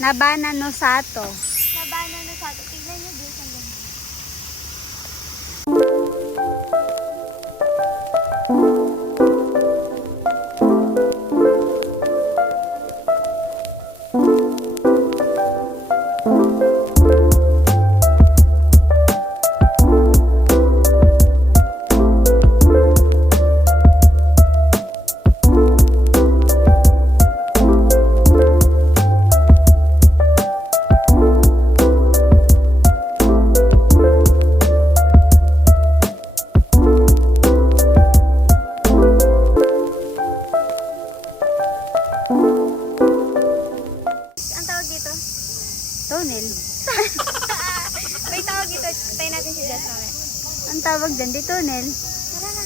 Nabana no Sato. Nabana no Sato. Tignan nyo din sa ganda. Ang tawag dito? Tunnel. May tawag dito. Tayo natin si Jess mamaya. Ang tawag dyan, di tunnel. Tara na.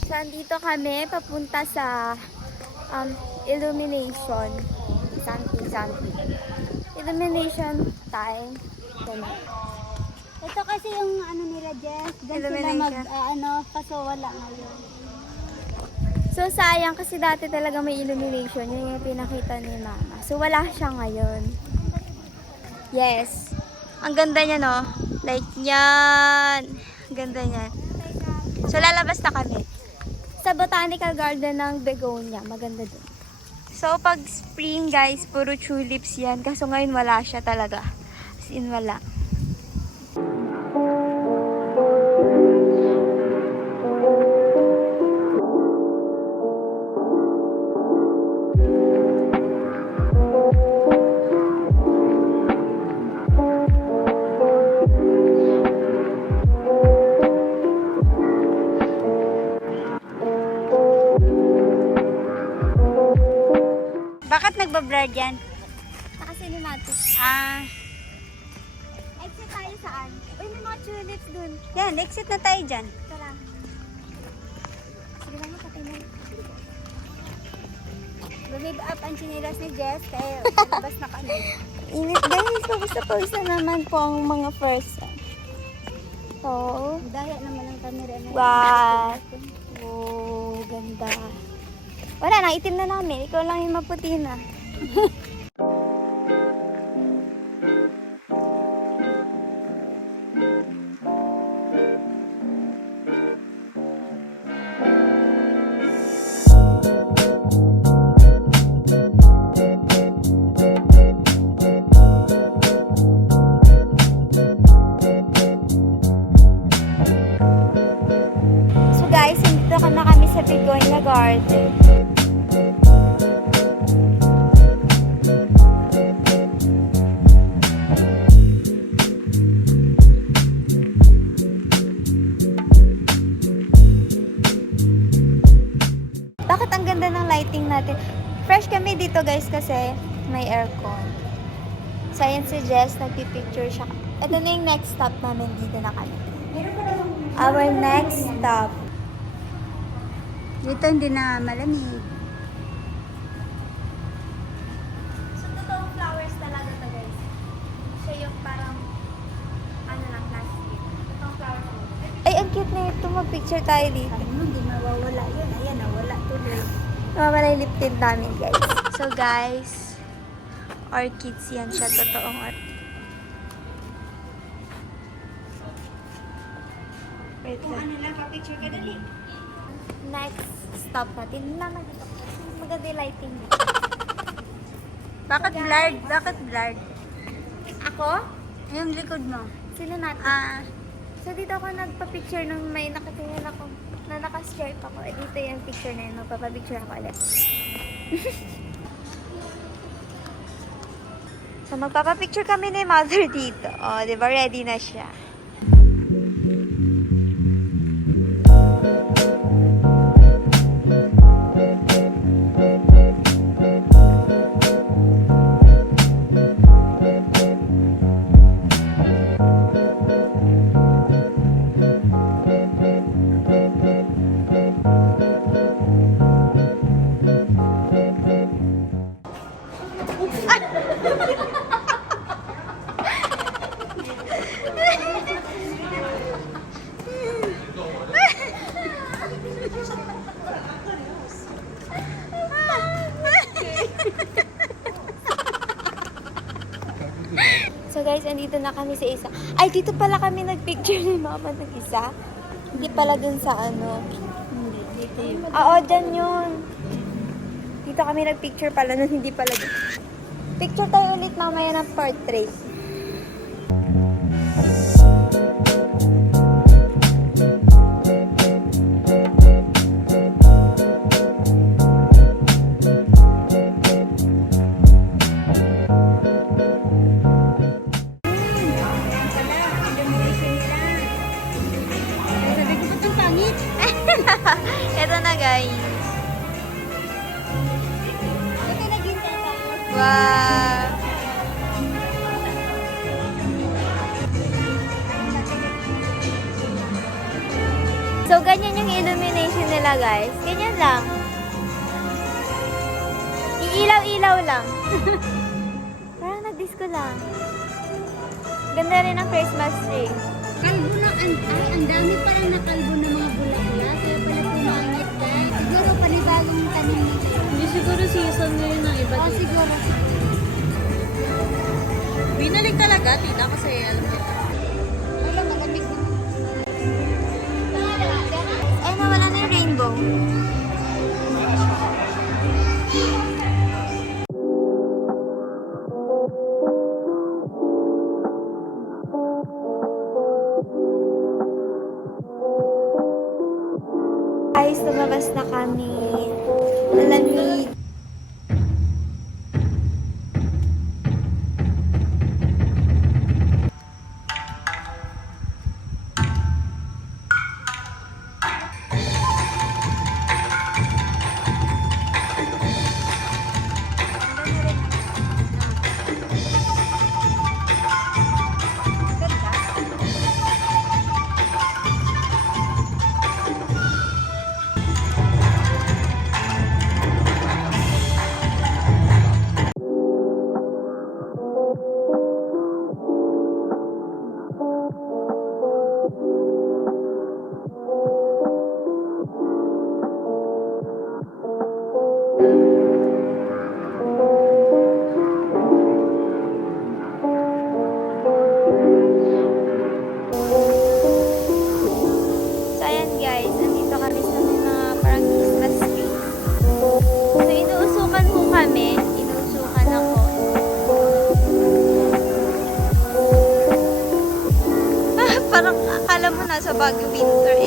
So, andito kami papunta sa illumination. Something. Illumination time. Ganun. Ito kasi yung ano nila, Jess. Diyan sila Illumination. kaso wala ngayon. So, sayang kasi dati talaga may illumination. Yun yung pinakita ni Mama. So, wala siya ngayon. Yes. Ang ganda niya, no? Like, yan. Ang ganda niya. So, lalabas na kami. Sa Botanical Garden ng Begonia. Maganda dun. So, pag spring, guys, puro tulips yan. Kaso ngayon wala siya talaga. As in, wala. Bakit nagbablur yan? Naka-cinematic. Exit tayo saan? Uy, may mga tulips dun. Yan, exit na tayo dyan. Tara. Sige lang, patay na. Bumib up ang chinilas ni Jess kaya labas na kami. Init guys, pawis na naman po ang mga first. So, Daya naman ang camera na. wow. Oh, ganda. Wala na, itim na namin. Ikaw lang yung maputi na. So guys, nandito na kami sa Begonia Garden. Bakit ang ganda ng lighting natin? Fresh kami dito guys kasi may aircon. So ayan si Jess, nagpipicture siya. Ito na yung next stop namin, dito na kami. Our next stop. Dito hindi na malamig. So totoong flowers talaga to guys. Siya yung parang ano lang, plastic. Totoong flowers. Ay, ang cute na ito. Mag-picture tayo dito. Ano, hindi mawawala yun. Ayan, nawala tuloy. Mawala yung lip tint namin guys. So guys, orchids yan siya. Totoong orchids. Wait lang. Ano lang, pa-picture ka dali. Next stop natin. Naman dito. Maganda yung lighting. Bakit blurred? Bakit blurred? Ako? Yung likod mo. Sila natin. So dito ako nagpa-picture nung may nakatingin ako na naka-stripe ako. Eh, dito yung picture na yun. Magpapapicture ako ulit. So magpapapicture kami ni Mother dito. O, di ba? Ready na siya. nandito na kami sa isa. Ay, dito pala kami nagpicture ni Mama ng isa. Hindi pala dun sa ano. Hindi, dito yun. Oo, dyan yun. Dito kami nagpicture pala nun, hindi pala dun. Picture tayo ulit mamaya ng portrait. Sabi ko, ba't ang pangit? Ito na guys. Ito naghintay tayo. Wow! So, ganyan yung illumination nila, guys. Ganyan lang. Iilaw-ilaw lang. Parang nag-disco lang. Ganda rin ang Christmas tree. Kalbo na, ang dami parang nakalbo ng mga bulaklak. Kaya pala pumangit guys. Siguro panibagong tanim na tayo. Hindi siguro season na yun ng iba Oo, dito. siguro. Binalik talaga, tita, kasi alam mo. Wala, malamig na. Ay, nawala na yung rainbow. Guys, lumabas na kami. Malamig. So, ayan guys, nandito kami sa may mga parang Christmas tree. So, inuusukan po kami. Inuusukan ako. Parang akala mo nasa Baguio winter.